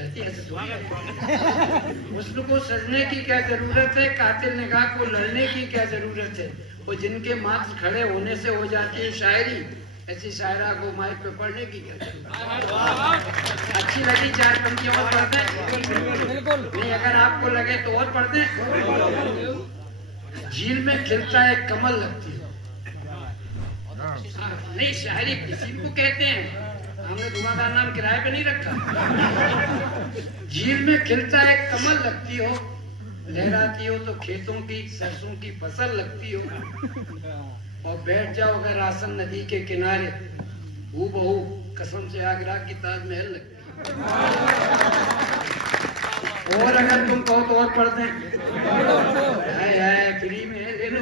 जाती है, ऐसे थोड़ी है। हुस्न को सजने की क्या जरूरत है, कातिल निगाह को लड़ने की क्या जरूरत है, वो जिनके मात्र खड़े होने से हो जाती है शायरी, ऐसी शायरा को माइक पे पढ़ने की क्या जरूरत। अच्छी लगी 4 पंक्तियों और पढ़ दें? नहीं, अगर आपको लगे तो और पढ़ दें। झील में खिलता है कमल लगती है। नहीं, शायरी किसी को कहते हैं, हमने धुआंधार नाम किराए पे नहीं रखा। झील में खिलता है कमल लगती हो, लहराती हो तो खेतों की सरसों की फसल लगती हो, और बैठ जाओ अगर आसन नदी के किनारे, हूबहू कसम से आगरा की ताजमहल लगती है। और अगर तुम कहो तो और पढ़ दें? है फ्री में है, ले लो।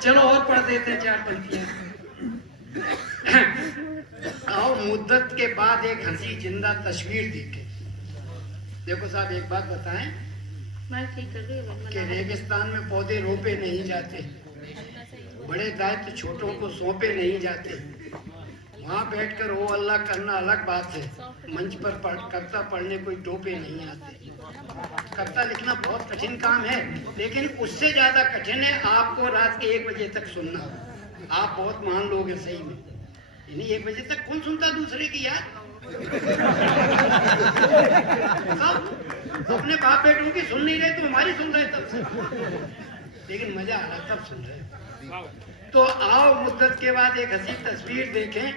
चलो और पढ़ देते हैं 4 पंक्तियां। आओ मुद्दत के बाद एक हंसी जिंदा तस्वीर देखे। देखो साहब, एक बात बताएं कि रेगिस्तान में पौधे रोपे नहीं जाते, बड़े दायित्व छोटों को सौंपे नहीं जाते। वहाँ बैठकर ओ अल्लाह करना अलग बात है, मंच पर कविता पढ़ने कोई टोपे नहीं आते। कविता लिखना बहुत कठिन काम है, लेकिन उससे ज्यादा कठिन है आपको रात के 1 बजे तक सुनना। आप बहुत महान लोग हैं सही में, यानी 1 बजे तक कौन सुनता दूसरे की यार? अपने बाप बेटों की सुन नहीं रहे तो हमारी सुन रहे तब से, लेकिन मजा आ रहा तब सुन रहे। तो आओ मुद्दत के बाद एक हंसी तस्वीर देखें,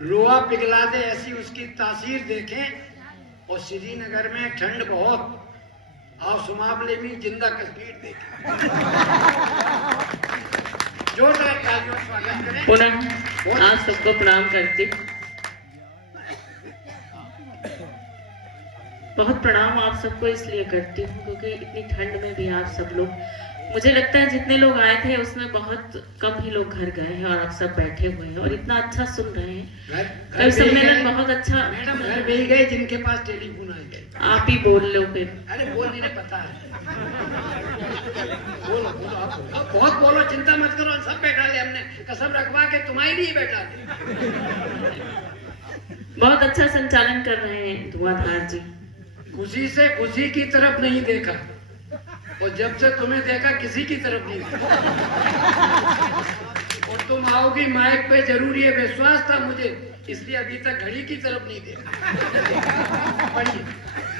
रोआ पिघला दे ऐसी उसकी तासीर देखें, और श्रीनगर में ठंड बहुत, आओ सुमावले में जिंदा कश्मीर देखें। जोरदार तालियों से स्वागत करें। पुनः आप सबको प्रणाम करती, बहुत प्रणाम आप सबको इसलिए करती हूँ क्योंकि इतनी ठंड में भी आप सब लोग, मुझे लगता है जितने लोग आए थे उसमें बहुत कम ही लोग घर गए हैं और आप सब बैठे हुए हैं और इतना अच्छा सुन रहे हैं। कवि सम्मेलन बहुत अच्छा। मैडम घर भी गए जिनके पास टेलीफोन आ गए। आप ही बोल लो फिर। अरे बोल नहीं पता है, बोलो बोलो आप बहुत बोलो, चिंता मत करो, सब बैठा ले हमने, कसम रखवा के तुम्हारे लिए बैठा ले। बहुत अच्छा संचालन कर रहे हैं धुआंधार जी। खुशी से खुशी की तरफ नहीं देखा, और जब से तुम्हें देखा किसी की तरफ नहीं देखा। और तुम आओगी माइक पे जरूर ये विश्वास था मुझे, इसलिए अभी तक घड़ी की तरफ नहीं देखा। पढ़िए,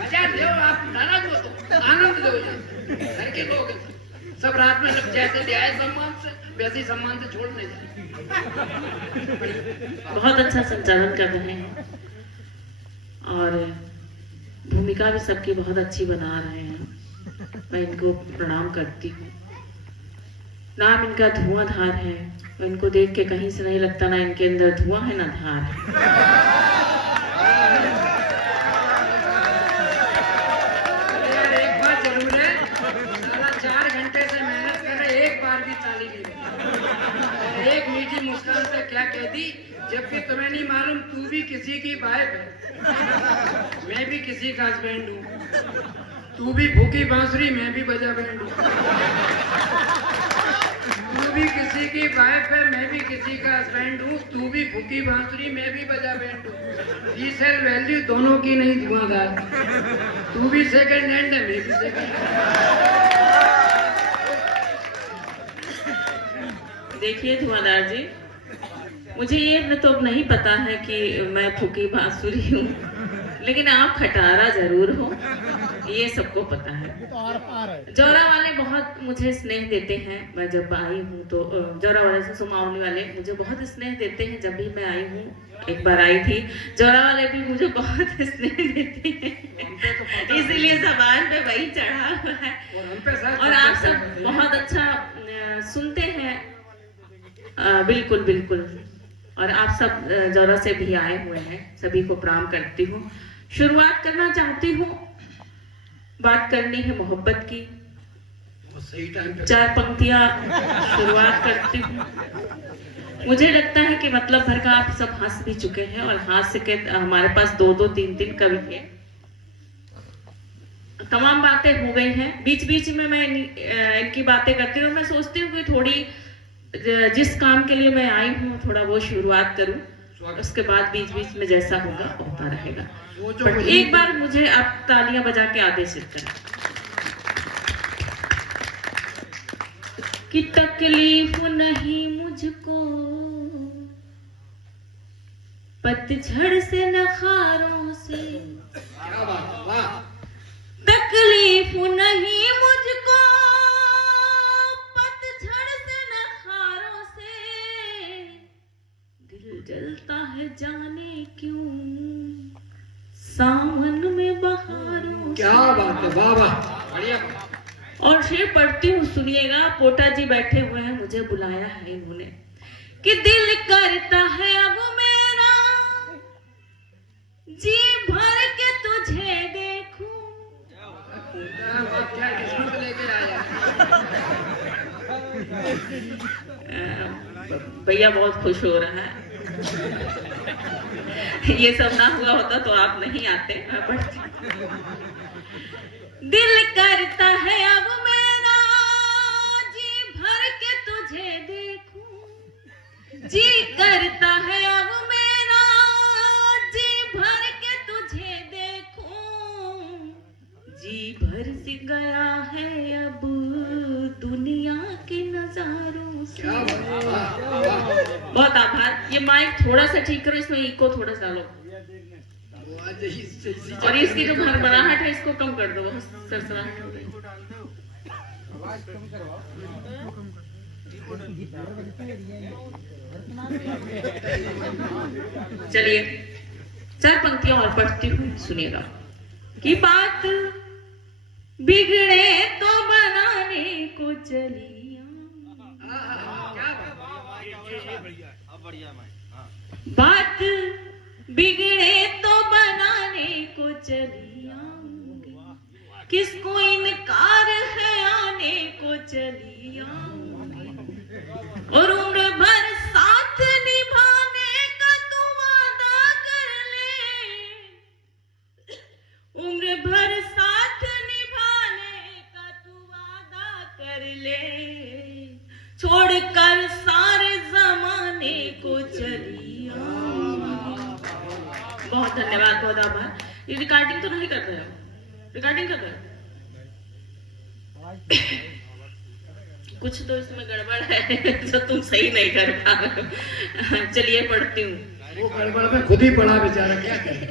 मजा दो, आप नाराज हो तो आनंद दो। घर के लोग सब रात में सब जैसे ले आए सम्मान से, वैसे ही सम्मान से छोड़ने जाए। बहुत अच्छा संचालन कर रहे हैं और भूमिका भी सबकी बहुत अच्छी बना रहे हैं। मैं इनको प्रणाम करती हूँ। नाम इनका धुआंधार है, इनको देख के कहीं से नहीं लगता ना इनके अंदर धुआं है ना धार है। एक बात जरूर है, 4 घंटे से मेहनत कर रहे, एक बार भी ताली नहीं। एक मीठी मुस्कान से क्या कह दी, जबकि तुम्हें नहीं मालूम तू भी किसी की वाइफ है, मैं भी किसी का हस्बैंड हूँ। तू भी भूखी बांसुरी, मैं भी बजा बैंड हूँ। तू भी किसी की वाइफ है, मैं भी किसी का हस्बैंड हूँ। तू भी भूखी बांसुरी, मैं भी बजा बैंड हूँ। रीसेल वैल्यू दोनों की नहीं धुआंधार। तू भी सेकंड हैंड है, मैं भी सेकंड हैंड। देखिए धुआंधार जी, मुझे ये तो अब नहीं पता है कि मैं फूकी बांसुरी हूँ, लेकिन आप खटारा जरूर हो, ये सबको पता है। जौरा वाले बहुत मुझे स्नेह देते हैं। मैं जब आई हूँ तो जौरा वाले से सुमावली वाले मुझे बहुत स्नेह देते हैं। जब भी मैं आई हूँ, एक बार आई थी, जौरा वाले भी मुझे बहुत स्नेह देते हैं, इसीलिए जबान पे वही चढ़ा हुआ है। और आप सब बहुत अच्छा सुनते हैं। बिल्कुल बिल्कुल। और आप सब जौरा से भी आए हुए हैं, सभी को प्रणाम करती हूँ। शुरुआत करना चाहती हूँ, बात करनी है मोहब्बत की। 4 पंक्तियां शुरुआत करती हूँ। मुझे लगता है कि मतलब भर का आप सब हंस भी चुके हैं और हंस के हमारे पास 2-2, 3-3 कवि थे। तमाम बातें हो गई हैं। बीच बीच में मैं इनकी बातें करती हूँ। मैं सोचती हूँ कि थोड़ी जिस काम के लिए मैं आई हूँ थोड़ा वो शुरुआत करूँ। उसके बाद बीच बीच में जैसा होगा होता रहेगा। बट एक बार मुझे आप तालियां बजा के आदेशित करें कि तकलीफ नहीं मुझको पतझड़ से नखारों से, क्या बात है, वाह। तकलीफ नहीं मुझको पतझड़ से नखारों से, दिल जलता है जाने क्यों सावन में बहारों। क्या बात है, वाह वाह, बढ़िया। और शेर पढ़ती हूँ, सुनिएगा। पोटा जी बैठे हुए हैं, मुझे बुलाया है इन्होंने कि दिल करता है अब मेरा जी भर के तुझे देखूं। क्या किस्मत लेकर आया। भैया बहुत खुश हो रहा है। ये सब ना हुआ होता तो आप नहीं आते। दिल करता है अब मेरा जी भर के तुझे देखूं, जी करता है अब मेरा जी भर के तुझे देखूं, जी भर से गया है अब दुनिया के नजारों से। बहुत आभार। ये माइक थोड़ा सा ठीक करो, इसमें इको थोड़ा सा डालो, और इसकी जो भरभराहट है इसको कम कर दो, बहुत सरसराहट हो गई। चलिए 4 पंक्तियां और पढ़ती हूँ, सुनिएगा। कि बात बिगड़े तो बनाने को चलिया, बात बिगड़े तो बनाने को चली आऊंगी, किसको इनकार है आने को चली आऊंगी, और उम्र भर साथ निभाने का तू वादा कर ले, उम्र भर साथ निभाने का तू वादा कर ले, छोड़कर सारे जमाने को चली। बहुत धन्यवाद, बहुत आभार। ये रिकॉर्डिंग तो नहीं कर रहे हो? रिकॉर्डिंग कर रहे हो? कुछ तो इसमें गड़बड़ है जो तुम सही नहीं कर पा रहे हो। चलिए पढ़ती हूँ। वो गड़बड़ में खुद ही पढ़ा बेचारा, क्या करे।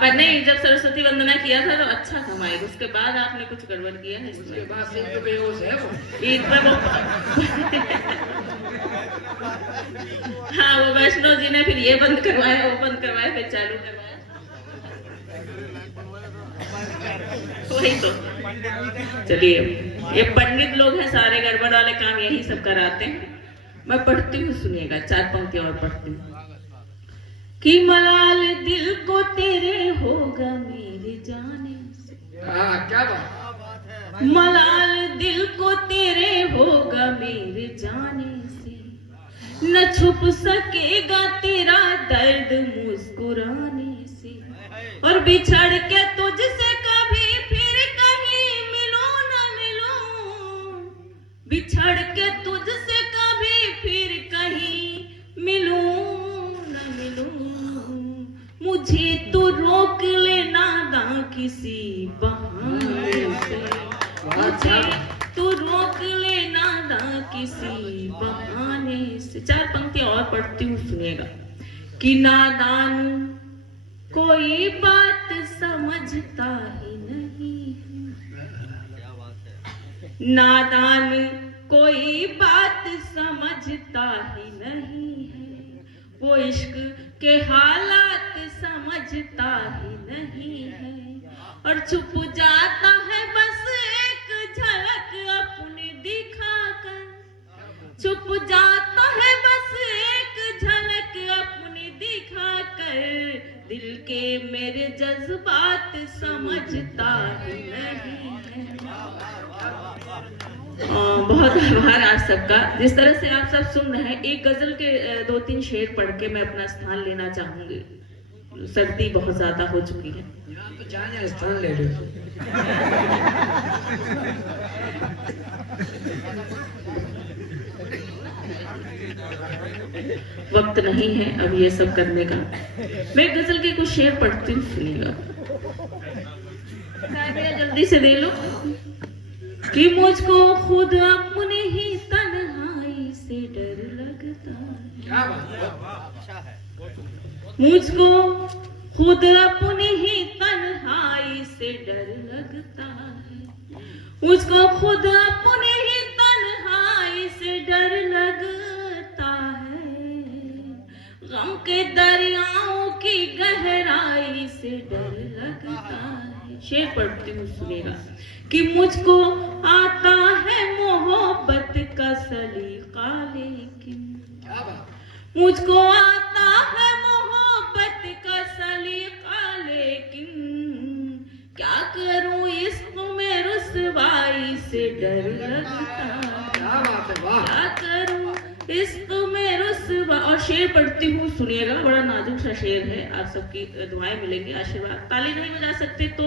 पर नहीं, जब सरस्वती वंदना किया था तो अच्छा था माइक, उसके बाद आपने कुछ गड़बड़ किया है। उसके बाद से तो बेहोश है वो। हाँ, वो वैष्णव जी ने फिर ये बंद करवाया, वो बंद करवाया, फिर चालू करवाया। वही तो। चलिए, ये पंडित लोग हैं, सारे गड़बड़ वाले काम यही सब कराते हैं। मैं पढ़ती हूँ, सुनिएगा। 4 पंक्तियां और पढ़ती हूँ। कि मलाल दिल को तेरे होगा मेरे जाने से, क्या बात है। मलाल दिल को तेरे होगा मेरे जाने से, न छुप सकेगा तेरा दर्द मुस्कुराने से, और बिछड़ के तुझसे कभी फिर कहीं मिलूं न मिलूं, बिछड़ के तुझसे कभी फिर कहीं मिलूं न मिलूं, मुझे तो रोक लेना दा किसी बहाने से, मुझे तो रोक लेना दा किसी बहाने से। 4 पंक्तियां और पढ़ती हूँ, सुनिएगा। कि नादान कोई बात समझता ही नहीं, नादान कोई बात समझता ही नहीं है, वो इश्क के हालात समझता ही नहीं है, और छुप जाता है बस एक झलक अपने दिखाकर, छुप जाता है बस एक झलक अपने दिखाकर, दिल के मेरे जज्बात समझता ही नहीं है। बहुत आभार आप सबका। जिस तरह से आप सब सुन रहे हैं, एक गजल के 2-3 शेर पढ़ के मैं अपना स्थान लेना चाहूंगी। सर्दी बहुत ज्यादा हो चुकी है। तो जहाँ स्थान ले रहे हो। वक्त नहीं है अब ये सब करने का। मैं गजल के कुछ शेर पढ़ती हूँ, सुनिएगा। जल्दी से दे लो। कि मुझको खुद अपने ही तन्हाई से डर लगता है, मुझको खुद अपनी ही तन्हाई से डर लगता है, मुझको खुद अपनी ही तन्हाई से डर लगता है, गम के दरियाओं की गहराई से डर लगता है। शेर पढ़ती हूँ, सुनेगा। कि मुझको आता है मोहब्बत का सलीका, लेकिन मुझको आता है मोहब्बत का सलीका, लेकिन क्या करूं इसको में रुसवाई से डर लगता है, क्या करूं इसको में रुसवा। और शेर पढ़ती हूँ, सुनिएगा, बड़ा नाजुक सा शेर है। आप सबकी दुआएं मिलेंगी, आशीर्वाद। ताली नहीं बजा सकते तो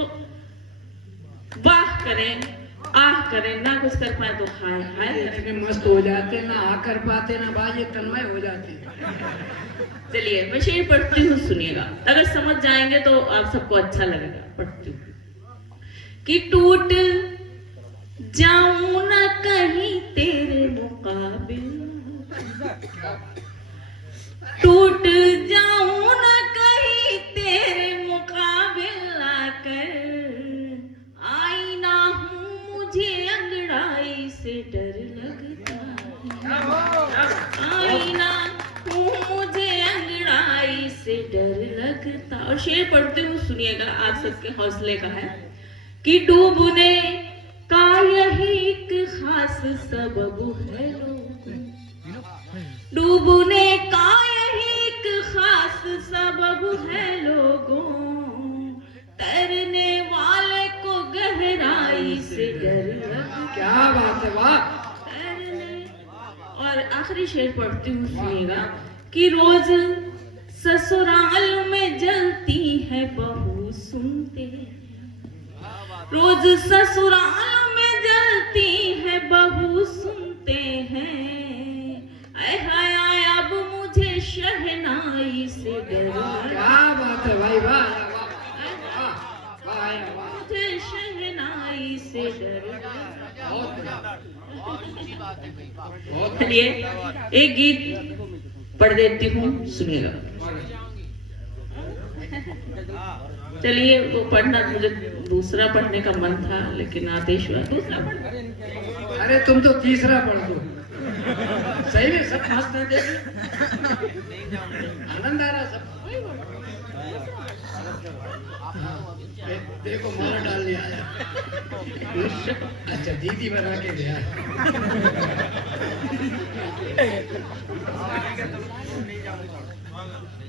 वाह करें, आह करें, ना कुछ कर पाए तो हाय हाय। इतने मस्त हो जाते, ना आ कर पाते, ना बाजे तन्मय हो जाते। चलिए मैं शेर पढ़ती हूँ, सुनिएगा। अगर समझ जाएंगे तो आप सबको अच्छा लगेगा। पढ़ती हूँ। कि टूट जाऊं न कहीं तेरे मुकाबिल, टूट जाऊं न कहीं तेरे मुकाबिल आकर, आईना हूँ मुझे अंगड़ाई से डर लगता है, आईना हूँ मुझे अंगड़ाई से डर लगता। और शेर पढ़ती हूँ, सुनिएगा, आप सबके हौसले का है। कि डूबने का यही एक खास सबब है लोगों, डूबने का यही एक खास सबब है लोगों, तैरने वाले को गहराई से डर लगता। क्या बात है, वाह। और आखिरी शेर पढ़ती हूँ, सुनिएगा। कि रोज ससुराल में जलती है बहू सुनते, रोज ससुराल में जलती है बहू सुनते हैं, ऐ हाय अब मुझे शहनाई से डर। क्या बात है भाई, वाह। मुझे शहनाई से डर। चलिए एक गीत पढ़ देती हूँ, सुनिएगा। चलिए वो पढ़ना, मुझे दूसरा पढ़ने का मन था लेकिन आदेश हुआ दूसरा पढ़। अरे तुम तो तीसरा पढ़ दो, सही में सब मस्त है, आनंद आ रहा सब। देखो मारा डाल दिया। अच्छा दीदी बना के गया।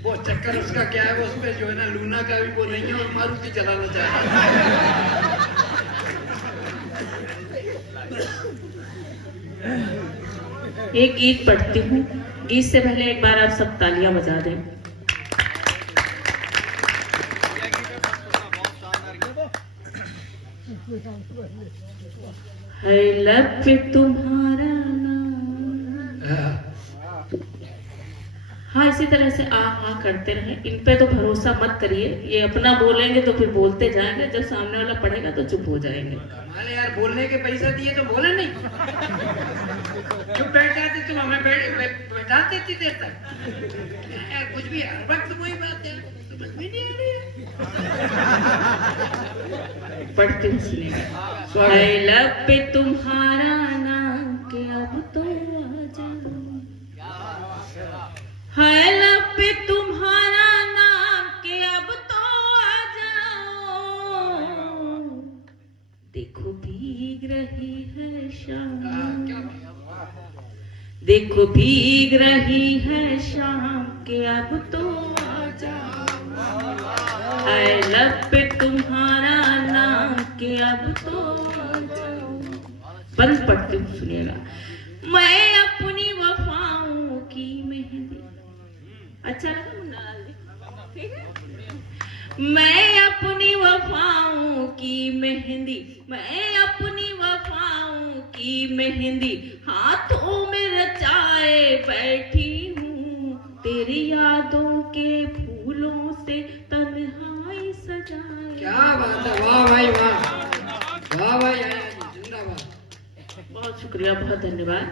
वो चक्कर उसका क्या है, वो उसपे जो है ना लूना का भी वो नहीं है और मारुति चलाना चाहता है। एक गीत पढ़ती हूँ, गीत से पहले एक बार आप सब तालियां बजा दें। है लब पे तुम्हारा नाम। हाँ, इसी तरह से आ हाँ करते रहे। इन पे तो भरोसा मत करिए, ये अपना बोलेंगे तो फिर बोलते जाएंगे, जब सामने वाला पढ़ेगा तो चुप हो जाएंगे। अरे यार बोलने के पैसा दिए तो बोले नहीं, चुप बैठ जाते, तुम हमें बैठा देती देर तक यार। कुछ भी हर वक्त वही बात है, समझ में नहीं आ रही है। पढ़ती हूँ, सुनिएगा। है लब पे तुम्हारा नाम के अब तो आ जाओ, है लब पे तुम्हारा नाम के अब तो आ जाओ, देखो भीग रही है शाम, देखो भीग रही है शाम के अब तो आ जाओ, है लब पे तुम्हारा नाम के अब तो आ जाओ। बंद पढ़ती हूँ, सुनिएगा। मैं अपनी वफाओं की मेहंदी, अच्छा लगा मुन्ना, ठीक है। मैं अपनी वफाओं की मेहंदी, मैं अपनी वफाओं की मेहंदी हाथों में रचाए बैठी हूँ, तेरी यादों के फूलों से तन्हाई सजाए। क्या बात है, वाह भाई वाह, वाह भाई, जिंदाबाद। बहुत शुक्रिया, बहुत धन्यवाद।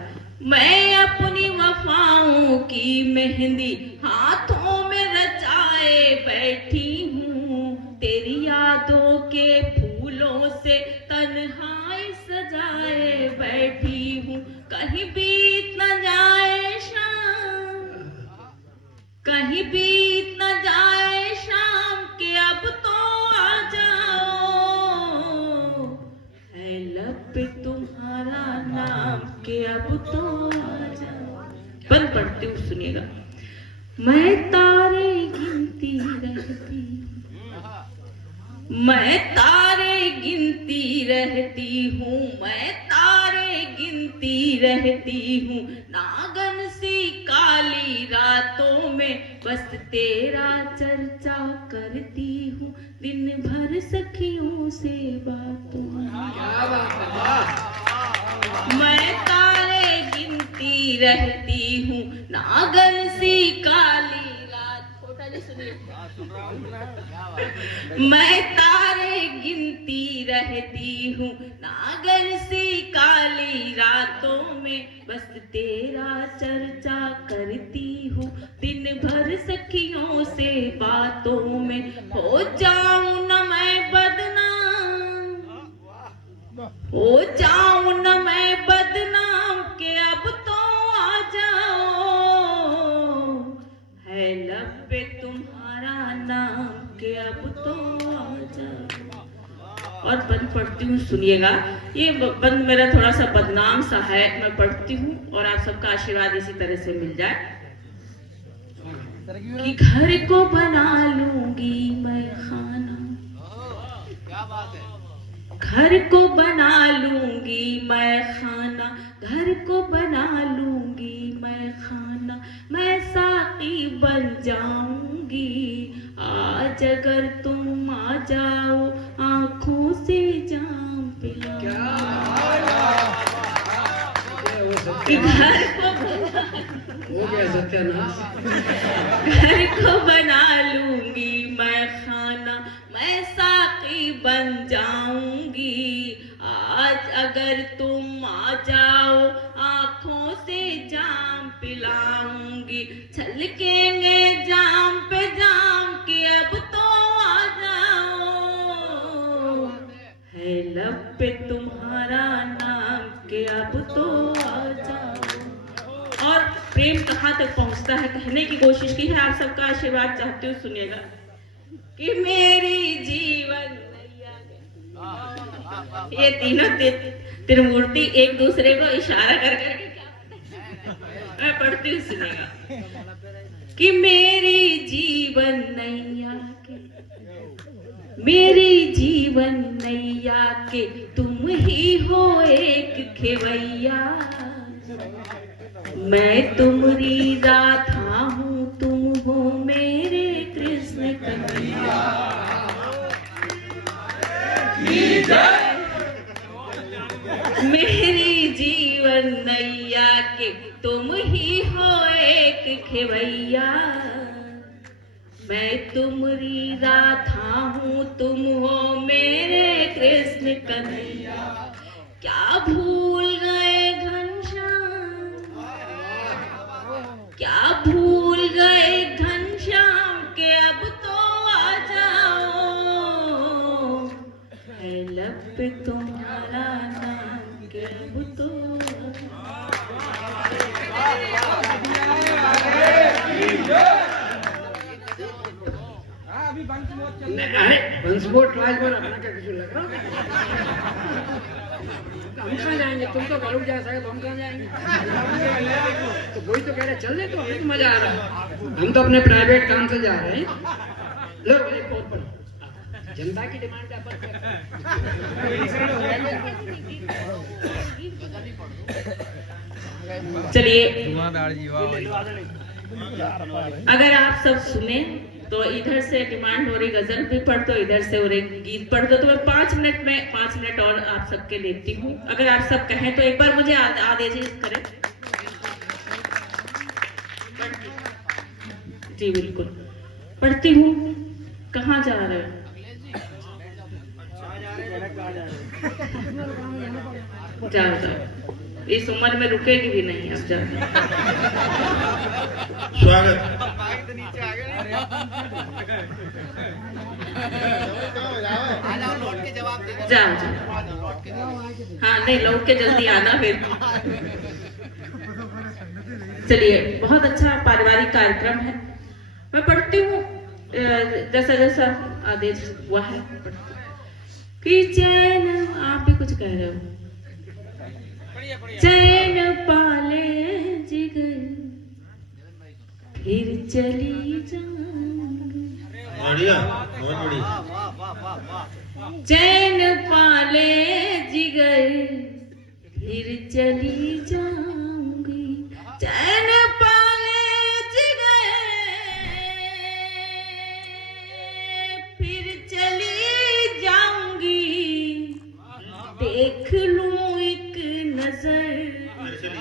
मैं अपनी वफाओं की मेहंदी हाथों में रचाए बैठी हूँ, तेरी यादों के फूलों से तन्हाई सजाए बैठी हूँ। कहीं बीत न जाए शाम, कहीं बीत न जाए शाम के अब तो आ जाओ, है लब पे तुम्हारा नाम के अब तो आ जाओ। बंद पढ़ती हूँ, सुनिएगा। मैं तारे गिनती रहती, मैं तारे गिनती रहती हूँ, मैं तारे गिनती रहती हूँ, नागन सी काली रातों में बस तेरा चर्चा करती हूँ, दिन भर सखियों से बातों। मैं तारे गिनती रहती हूँ, नागन सी काली रात। छोटा जी सुनिए। मैं तारे गिनती रहती हूँ, नागन सी काली रातों में बस तेरा चर्चा करती हूँ, दिन भर सखियों से बातों में हो जाऊं न मैं बदनाम, हो जाऊं न मैं बदनाम के अब तो आ जाओ, है लब पे तुम्हारा नाम के अब तो आ जाओ। और बंद पढ़ती हूँ, सुनिएगा। ये बंद मेरा थोड़ा सा बदनाम सा है, मैं पढ़ती हूँ और आप सबका आशीर्वाद इसी तरह से मिल जाए। कि घर को बना लूंगी मैं खाना, क्या बात है, घर को बना लूंगी मैं खाना, घर को बना लूंगी मैं खाना, मैं साकी बन जाऊंगी, आज अगर तुम आ जाओ आंखों से जाम पिला। घर को हो गया सत्यानाश। घर को बना लूंगी मैं खाना, मैं साकी बन जाऊंगी, आज अगर तुम आ जाओ आंखों से जाम पिलाऊंगी, छलकेंगे जाम पे जाम कि अब तो आ जाओ, है लब पे तुम्हारा नाम कि अब तो आ जाओ। और प्रेम कहाँ तक पहुंचता है कहने की कोशिश की है, आप सबका आशीर्वाद चाहती हूँ, सुनिएगा। कि मेरी जीवन नैया, ये तीनों त्रिमूर्ति एक दूसरे को इशारा कर करके मैं पढ़ती हूँ, सुनिएगा। कि मेरी जीवन नैया के, मेरी जीवन नैया के तुम ही हो एक खेवैया, मैं तुम्हारी राधा हूँ, तुम हो मेरे कृष्ण कन्हैया। मेरी जीवन नैया के तुम ही हो एक खेवैया, मैं तुम्हारी राधा हूँ, तुम हो मेरे कृष्ण कन्हैया। क्या भूल गए घनश्याम, क्या भूल गए घनश्याम के अब तो आ जाओ, है लब पे तुम्हारा नाम के अब तो बंसबोर्ड ट्रायल पर अपना क्या कुछ लग रहा, हम कहाँ जाएंगे, तुम तो गरुड़ जा सके तो हम कहाँ जाएंगे। तो वही तो कह रहे चल रहे, तो हमें तो मजा आ रहा है, हम तो अपने प्राइवेट काम से जा रहे हैं। लो एक और पढ़ो, जनता की डिमांड का चलिए। अगर आप सब सुने तो इधर से डिमांड हो रही गजल भी पढ़ दो, इधर से हो रही गीत पढ़ दो, तो मैं 5 मिनट में 5 मिनट और आप सबके लेती हूँ। अगर आप सब कहें तो एक बार मुझे आदेश करें। जी बिल्कुल पढ़ती हूँ। कहाँ जा रहे हो? जाओ जाओ, इस उम्र में रुकेगी भी नहीं, अब जाओ। स्वागत। जाओ जाओ, हाँ नहीं लौट के जल्दी आना फिर। चलिए, बहुत अच्छा पारिवारिक कार्यक्रम है। मैं पढ़ती हूँ जैसा जैसा आदेश हुआ है कि चैन, आप भी कुछ कह रहे हो। चैन पाले जिगर फिर चली जाऊंगी। बढ़िया, बहुत बढ़िया। चैन पाले जिगर फिर चली जाऊंगी। चैन पाले जिगर फिर चली जाऊंगी। देख लूं एक नजर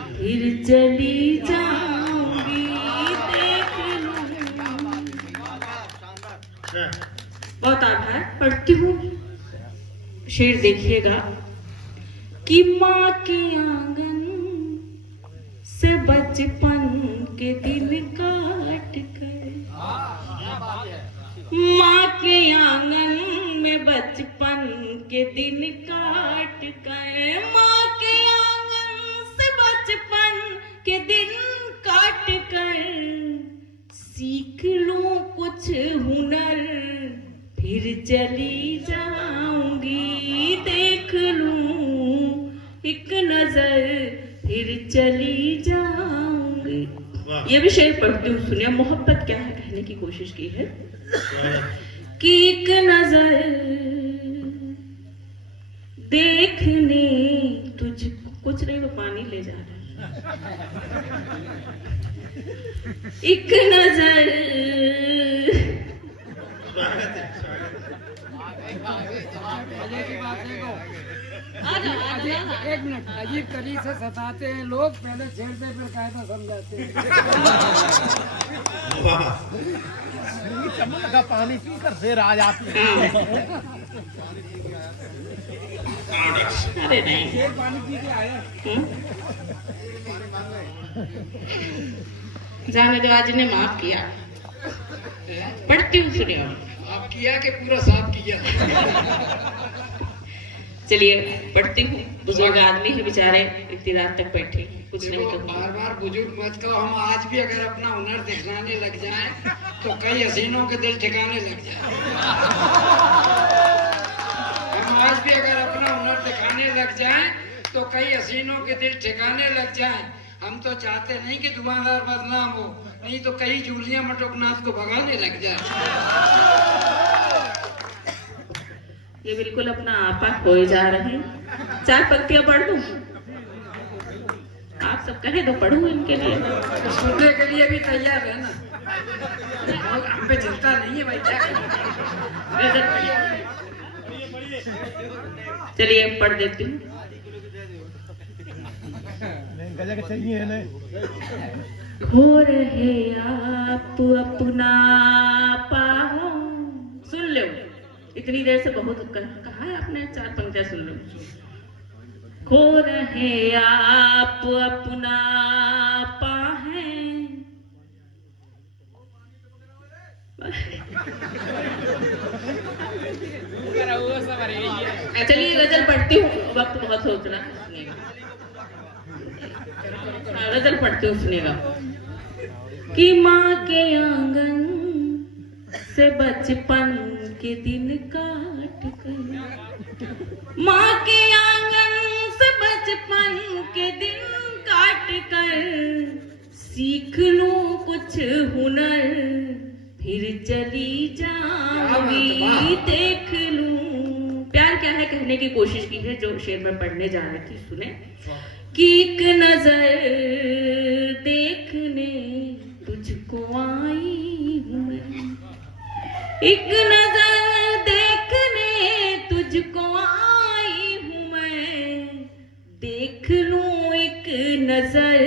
फिर चली जाऊंगी। देख लूं। बहुत आभार। पढ़ती हूँ। शेर देखिएगा कि माँ के आंगन से बचपन के दिन काट कर, माँ के आंगन में बचपन के दिन काट कर, माँ के आंगन से बचपन के दिन काट कर सीख लूं कुछ हुनर फिर चली जाऊंगी। देख लूं एक नजर फिर चली जाऊंगी। ये भी शेर पढ़ती हूँ, सुनिए। मोहब्बत क्या है कहने की कोशिश की है कि एक नजर देखने तुझको, कुछ नहीं वो पानी ले जा रहा है। एक नजर एक मिनट, अजीब तरीके से सताते हैं लोग, पहले छेड़ते फिर कायदा समझाते हैं। चम्मच का पानी पीकर फिर आ जाती है। अरे नहीं, पानी पी के आया। जाने दो, आज ने माफ किया। पढ़ती हूँ, सुनिए। आप किया कि पूरा साफ किया? चलिए पढ़ती हूँ। बुजुर्ग आदमी है बेचारे, इतनी रात तक बैठे, कुछ नहीं कहूँगा। बार बार बुजुर्ग मत कहो। हम आज भी अगर अपना हुनर दिखलाने लग जाएं तो कई हसीनों के दिल ठिकाने लग जाए। हम आज भी अगर अपना हुनर दिखाने लग जाएं तो कई हसीनों के दिल ठिकाने लग जाएं। हम तो चाहते नहीं कि दुकानदार बदनाम हो, नहीं तो कई जूलियां मटोकनाथ को भगाने लग जाए। ये बिल्कुल अपना आपा खोए जा रहे हैं। 4 पंक्तियां पढ़ दूं? आप सब कहे तो पढ़ूं इनके लिए। सुनने के लिए भी तैयार है ना? हम पे चिंता नहीं है भाई, क्या चलिए पढ़ देती हूँ। हो रहे आप अपना पाहो। सुन लो, इतनी देर से बहुत कहा है आपने, 4 पंक्तियां सुन लो। खो रहे आप अपना पाहे। चलिए गजल पढ़ती हूँ, वक्त बहुत सोचना है, सुनिएगा। गजल पढ़ती हूँ, सुनिएगा। कि माँ के आंगन से बचपन के दिन काट कर, माँ के आंगन से बचपन के दिन काट कर सीख लूं कुछ हुनर फिर चली जाऊंगी। देख लूं। प्यार क्या है कहने की कोशिश की है, जो शेर में पढ़ने जा रही थी, सुने। कि एक नजर देखने तुझको आई हूं मैं, एक नजर देखने तुझको आई हूं मैं। देख लूं एक नजर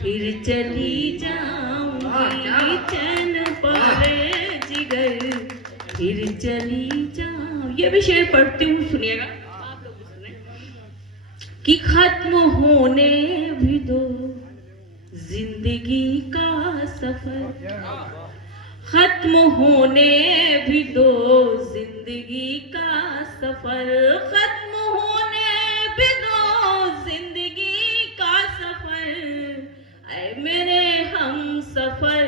फिर चली जाऊंगी। जाऊंगी, चैन पाले जिगर फिर चली जाऊं। ये भी शेर पढ़ती हूँ, सुनिएगा आप लोग भी सुने। कि खत्म होने भी दो जिंदगी का सफर, खत्म होने भी दो जिंदगी का सफर, खत्म होने भी दो जिंदगी का सफर, ऐ मेरे हम सफर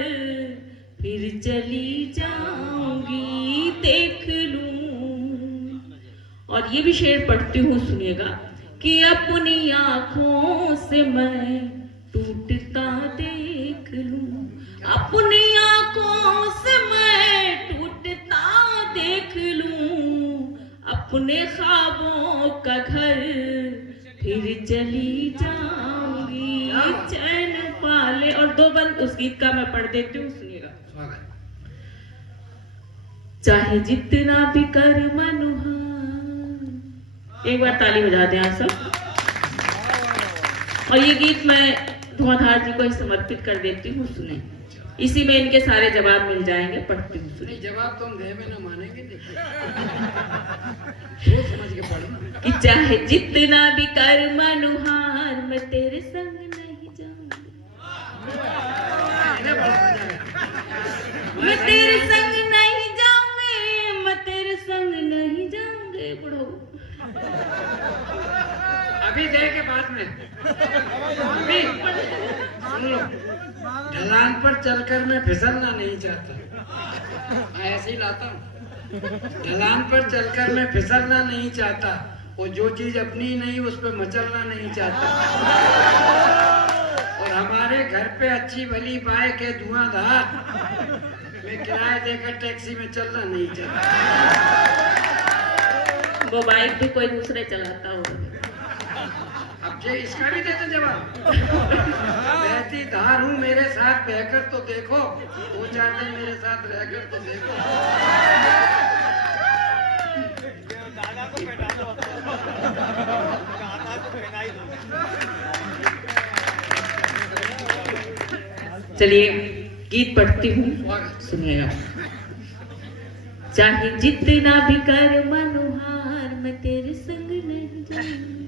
फिर चली जाऊंगी, देख लूं। और ये भी शेर पढ़ती हूँ, सुनिएगा। कि अपनी आंखों से मैं टूटता देख लूं, अपनी आंखों से मैं टूटता देख लूं, अपने ख्वाबों का घर फिर चली जाऊंगी, चैन पाले। और दो बंद उस गीत का मैं पढ़ देती हूँ, सुनिएगा। चाहे जितना भी कर मनुहार, एक बार ताली बजा दें आप सब। और ये गीत मैं धुआंधार जी को ही समर्पित कर देती हूँ, सुने। इसी में इनके सारे जवाब मिल जाएंगे, पढ़ती हूँ, सुने। जवाब तुम दे में ना मानेंगे, सोच समझ के पढ़ना। कि चाहे जितना भी कर मनुहार, मैं तेरे संग नहीं जाऊंगी, मैं तेरे संग नहीं जाऊंगी, मैं तेरे संग नहीं जाऊंगी। बुढ़ो अभी दे के बाद में अभी सुन लो। ढलान पर चलकर मैं फिसलना नहीं चाहता, मैं ऐसे ही लाता हूँ। ढलान पर चलकर मैं फिसलना नहीं चाहता, वो जो चीज अपनी नहीं उस पर मचलना नहीं चाहता। और हमारे घर पे अच्छी भली बाय के धुआंधार, मैं किराया देकर टैक्सी में चलना नहीं चाहता। वो बाइक भी कोई दूसरे चलाता होगा। अब जे इसका भी देते जवाब। बहती धार हूँ मेरे साथ बहकर तो देखो, 2-4 दिन मेरे साथ रहकर तो देखो। चलिए गीत पढ़ती हूँ, सुनिएगा। चाहे जितना भी कर मनुहार, मैं तेरे संग नहीं जाऊंगी,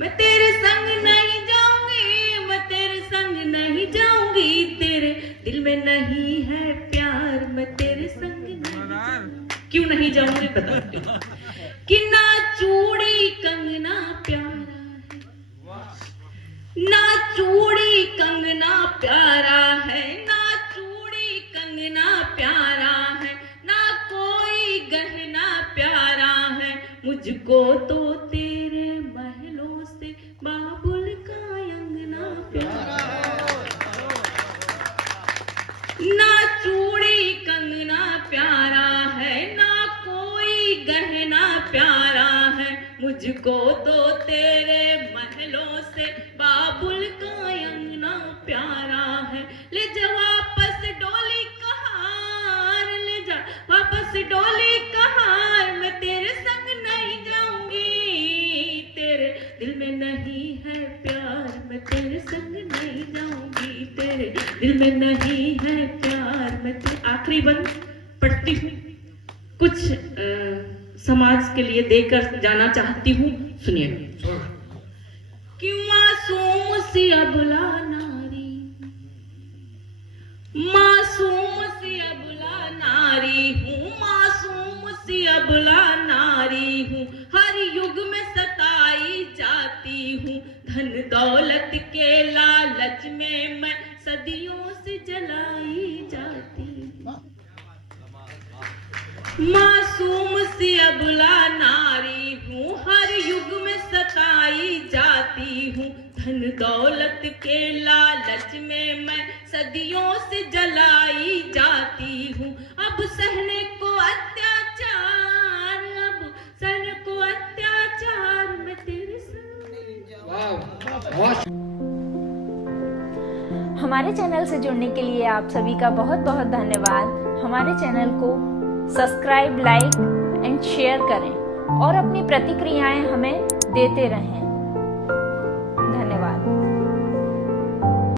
मैं तेरे संग नहीं जाऊंगी, मैं तेरे संग नहीं जाऊंगी, तेरे दिल में नहीं है प्यार, मैं तेरे संग नहीं। क्यों नहीं जाऊंगी बताती हूँ। कि ना चूड़ी कंगना प्यारा है, ना चूड़ी कंगना प्यारा है, ना चूड़ी कंगना प्यारा है, ना कोई गहना प्यारा है, मुझको तो तेरे महलों से बाबुल का अंगना प्यारा। ना चूड़ी कंगना प्यारा है, ना कोई गहना प्यारा है, मुझको तो तेरे महलों से बाबुल का अंगना प्यारा है। ले जा वापस डोली कहार, ले जा वापस डोली कहार, मैं तेरे संग नहीं जाऊंगी, तेरे दिल में नहीं है प्यार, मैं तेरे संग नहीं जाऊंगी, तेरे दिल में नहीं है प्यार, मैं आखिरी बंद पढ़ती हूँ, कुछ समाज के लिए देकर जाना चाहती हूँ, सुनिए। कि मासूम सी अबला नारी, मासूम सी अबला नारी हूँ, मासूम सी अबला नारी हूँ, हर युग में सताई जाती हूँ, धन दौलत के लालच में मैं सदियों से जलाई जाती हूँ। मासूम सी अबला नारी हूँ, हर युग में सताई जाती हूँ, धन दौलत के लालच में मैं सदियों से जलाई जाती हूँ। अब सहने को अत्याचार, अब सहने को अत्याचार, मैं तेरे संग। हमारे चैनल से जुड़ने के लिए आप सभी का बहुत बहुत धन्यवाद। हमारे चैनल को सब्सक्राइब, लाइक एंड शेयर करें और अपनी प्रतिक्रियाएं हमें देते रहें।